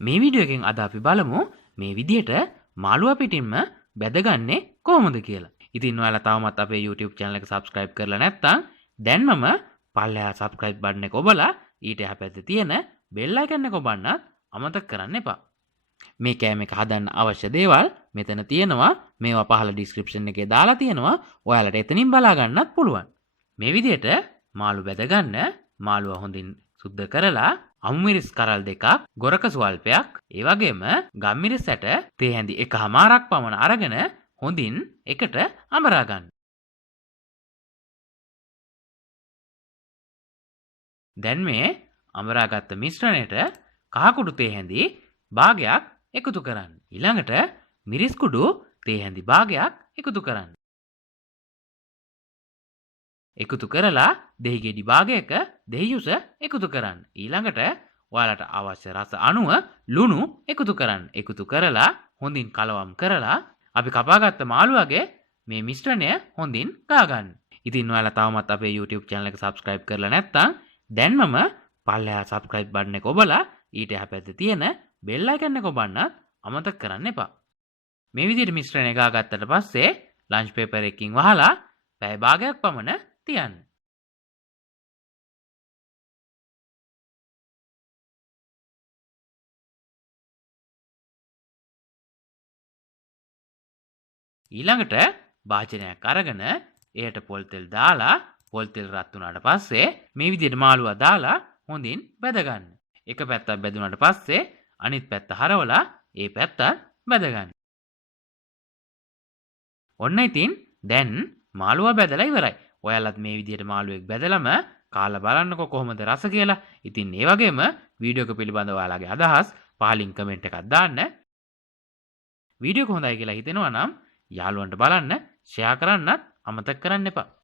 මේ වීඩියෝ එකෙන් අද අපි බලමු මේ විදිහට මාළුවා පිටින්ම බැදගන්නේ කොහොමද කියලා. ඉතින් ඔයාලා තවමත් අපේ YouTube channel එක subscribe කරලා නැත්නම් දැන්මම පල්ලෙහා subscribe button එක ඔබලා ඊට එහා පැත්තේ තියෙන bell icon එක ඔබන්නත් අමතක කරන්න එපා. මේ කෑම එක හදන්න අවශ්‍ය දේවල් මෙතන තියෙනවා. මේවා පහළ description එකේ දාලා තියෙනවා. ඔයාලට එතනින් බලා ගන්නත් පුළුවන්. මේ විදිහට මාළු බැදගන්න මාළුවා හොඳින් සුද්ධ කරලා අමුමිරිස් කරල් දෙකක්, ගොරක ස්වල්පයක්, ඒ වගේම ගම්මිරිස් ඇට තේ හැඳි එකහමාරක් පමණ අරගෙන හොඳින් එකට අමරා ගන්න. දැන් මේ අමරාගත්ත මිශ්‍රණයට කහ කුඩු තේ හැඳි භාගයක් එකතු කරන්න. ඊළඟට මිරිස් කුඩු තේ හැඳි භාගයක් එකතු කරන්න. එකතු කරලා දෙහි ගෙඩි භාගයක දෙහි යුස එකතු කරන්න. ඊළඟට ඔයාලට අවශ්‍ය රස අනුව ලුණු එකතු කරන්න. එකතු කරලා හොඳින් කලවම් කරලා අපි කපාගත්ත මාළුවගේ මේ මිශ්‍රණය හොඳින් ගා ගන්න. ඉතින් ඔයාලා තවමත් අපේ YouTube channel එක subscribe කරලා නැත්නම් දැන්මම පල්ලෙහා subscribe button එක ඔබලා ඊට එහා පැත්තේ තියෙන bell icon එක ඔබන්නත් අමතක කරන්න එපා. මේ විදිහට මිශ්‍රණය ගා ගත්තට පස්සේ lunch paper එකකින් වහලා පැය භාගයක් පමණ තියන්න. ඊළඟට භාජනයක් අරගෙන එයට පොල් තෙල් දාලා පොල් තෙල් රත් වුණාට පස්සේ මේ විදිහට මාළුවා දාලා හොඳින් බැද ගන්න. එක පැත්තක් බැදුණාට පස්සේ අනිත් පැත්ත හරවලා ඒ පැත්තත් බැද ගන්න. ඔන්න ඉතින් දැන් මාළුවා බැදලා ඉවරයි. ඔයාලත් මේ විදිහට මාළුවෙක් බැදලම කාලා බලන්නකෝ කොහොමද රස කියලා. ඉතින් ඒ වගේම වීඩියෝ එක පිළිබඳව ඔයාලගේ අදහස් පහලින් කමෙන්ට් එකක් දාන්න. වීඩියෝ එක හොඳයි කියලා හිතෙනවා නම් යාළුවන්ට බලන්න ෂෙයා කරන්නත් අමතක කරන්න එපා.